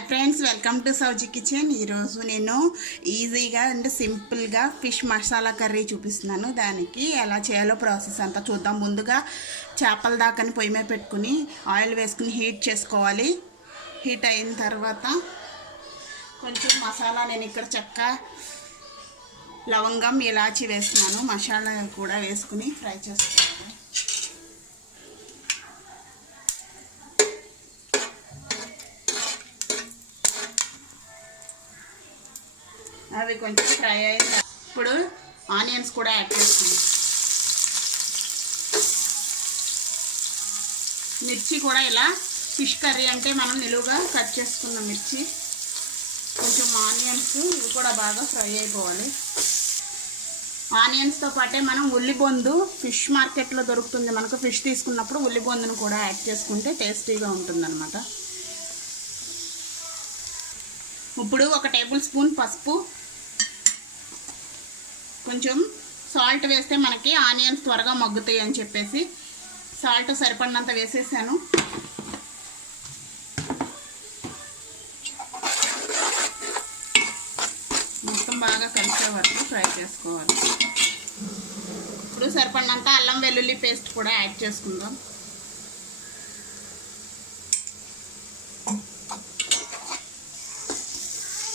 Hi friends, welcome to Souji kitchen. ఈరోజు నేను ఈజీగా అండ్ సింపుల్గా ఫిష్ మసాలా కర్రీ చూపిస్తున్నాను. దానికి ఎలా చేయాలో ప్రాసెస్ అంతా చూద్దాం. ముందుగా చేపల దాకాని పొయ్యి మీద పెట్టుకుని ఆయిల్ వేసుకుని హీట్ చేసుకోవాలి. హీట్ అయిన తర్వాత కొంచెం మసాలా, నేను ఇక్కడ చెక్క, లవంగం, ఇలాచి వేస్తున్నాను. మసాలా కూడా వేసుకుని ఫ్రై చేసుకోవాలి. అవి కొంచెం ఫ్రై అయిన ఇప్పుడు ఆనియన్స్ కూడా యాడ్ చేసుకుందాం. మిర్చి కూడా ఇలా ఫిష్ కర్రీ అంటే మనం నిలువుగా కట్ చేసుకున్న మిర్చి, కొంచెం ఆనియన్స్ ఇవి కూడా బాగా ఫ్రై అయిపోవాలి. ఆనియన్స్తో పాటే మనం ఉల్లిబొందు ఫిష్ మార్కెట్లో దొరుకుతుంది. మనకు ఫిష్ తీసుకున్నప్పుడు ఉల్లిబొందును కూడా యాడ్ చేసుకుంటే టేస్టీగా ఉంటుందన్నమాట. ఇప్పుడు 1 టేబుల్ స్పూన్ పసుపు, కొంచెం సాల్ట్ వేస్తే మనకి ఆనియన్స్ త్వరగా మగ్గుతాయి అని చెప్పేసి సాల్ట్ సరిపడినంత వేసేసాను. మొత్తం బాగా కలిసే వరకు ఫ్రై చేసుకోవాలి. ఇప్పుడు సరిపడినంత అల్లం వెల్లుల్లి పేస్ట్ కూడా యాడ్ చేసుకుందాం.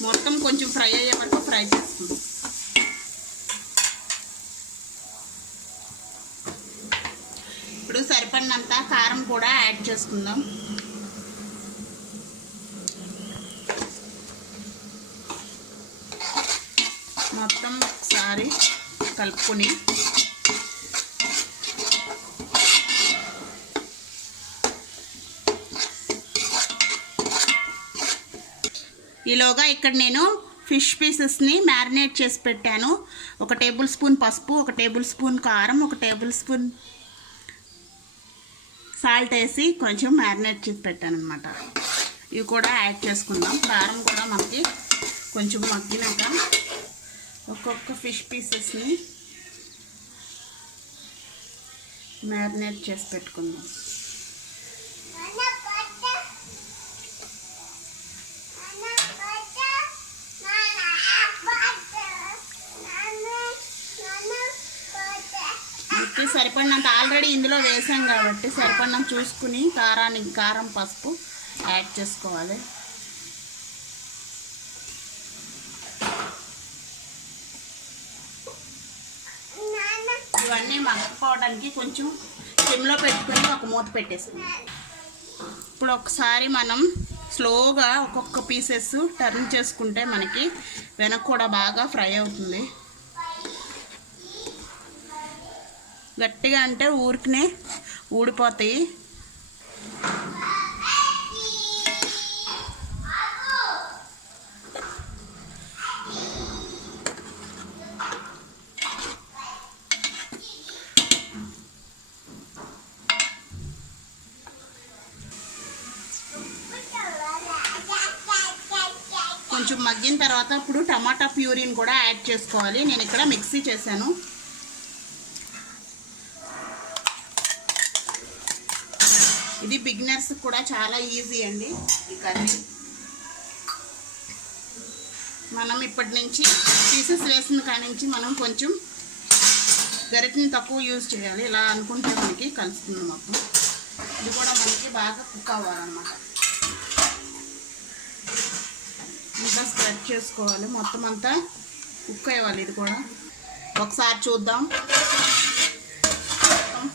మొత్తం కొంచెం ఫ్రై అయ్యే వరకు ఫ్రై చేసుకుందాం. ఇప్పుడు సరిపడినంత కారం కూడా యాడ్ చేసుకుందాం. మొత్తం ఒకసారి కలుపుకొని ఈలోగా ఇక్కడ నేను ఫిష్ పీసెస్ని మ్యారినేట్ చేసి పెట్టాను. 1 టేబుల్ స్పూన్ పసుపు, 1 టేబుల్ స్పూన్ కారం, 1 టేబుల్ స్పూన్ సాల్ట్ వేసి కొంచెం మ్యారినేట్ చేసి పెట్టాను అనమాట. ఇవి కూడా యాడ్ చేసుకుందాం. కారం కూడా మనకి కొంచెం మగ్గినాక ఒక్కొక్క ఫిష్ పీసెస్ని మ్యారినేట్ చేసి పెట్టుకుందాం. సరిపడినంత ఆల్రెడీ ఇందులో వేసాం కాబట్టి సరిపడినంత చూసుకుని కారం, పసుపు యాడ్ చేసుకోవాలి. ఇవన్నీ మగ్గకపోవడానికి కొంచెం సిమ్లో పెట్టుకొని ఒక మూత పెట్టేసుకుందాం. ఇప్పుడు ఒకసారి మనం స్లోగా ఒక్కొక్క పీసెస్ టర్న్ చేసుకుంటే మనకి వెనక కూడా బాగా ఫ్రై అవుతుంది. గట్టిగా అంటే ఊరికనే ఊడిపోతాయి. కొంచెం మగ్గిన తర్వాత ఇప్పుడు టమాటా ప్యూరీని కూడా యాడ్ చేసుకోవాలి. నేను ఇక్కడ మిక్సీ చేశాను. ఇది బిగినర్స్ కూడా చాలా ఈజీ అండి ఈ కర్రీ. మనం ఇప్పటి నుంచి పీసెస్ వేసిన కాడి నుంచి మనం కొంచెం గరిటెని తక్కువ యూజ్ చేయాలి. ఇలా అనుకుంటే మనకి కలుస్తుంది మొత్తం. ఇది కూడా మనకి బాగా కుక్ అవ్వాలన్నమాట. ఇంకా స్ప్రెడ్ చేసుకోవాలి. మొత్తం అంతా కుక్ అవ్వాలి. ఇది కూడా ఒకసారి చూద్దాం.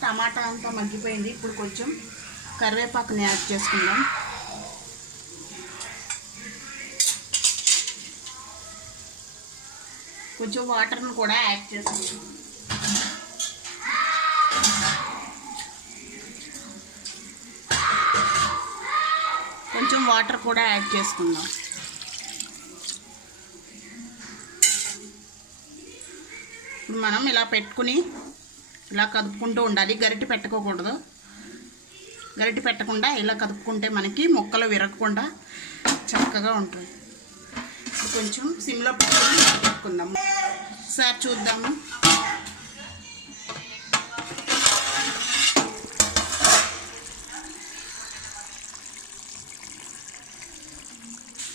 టమాటా అంతా మగ్గిపోయింది. ఇప్పుడు కొంచెం కరివేపాకుని యాడ్ చేసుకుందాం. కొంచెం వాటర్ని కూడా యాడ్ చేసుకుందాం. కొంచెం వాటర్ కూడా యాడ్ చేసుకుందాం. ఇప్పుడు మనం ఇలా పెట్టుకుని ఇలా కదుపుకుంటూ ఉండాలి. గరిటె పెట్టుకోకూడదు. గరిటె పెట్టకుండా ఇలా కదుపుకుంటే మనకి ముక్కలు విరగకుండా చక్కగా ఉంటుంది. కొంచెం సిమ్లో పెట్టుకుందాము. ఒకసారి చూద్దాము.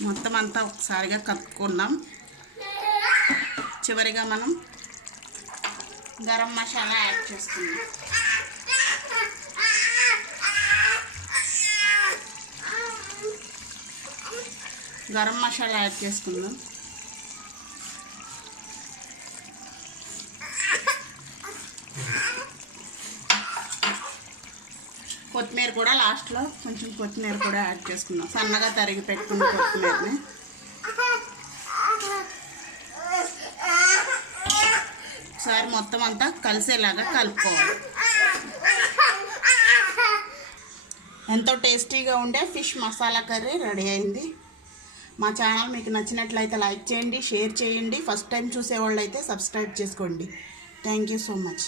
మొత్తం అంతా ఒకసారిగా కలుపుకుందాం. చివరిగా మనం గరం మసాలా యాడ్ చేసుకుందాం. గరం మసాలా యాడ్ చేసుకుందాం. కొత్తిమీర కూడా లాస్ట్లో కొంచెం కొత్తిమీర కూడా యాడ్ చేసుకుందాం. సన్నగా తరిగి పెట్టుకున్న కొత్తిమీరని ఒకసారి మొత్తం అంతా కలిసేలాగా కలుపుకోవాలి. ఎంతో టేస్టీగా ఉండే ఫిష్ మసాలా కర్రీ రెడీ అయింది. మా ఛానల్ మీకు నచ్చినట్లయితే లైక్ చేయండి, షేర్ చేయండి. ఫస్ట్ టైం చూసేవాళ్ళు అయితే సబ్స్క్రైబ్ చేసుకోండి. Thank you so much.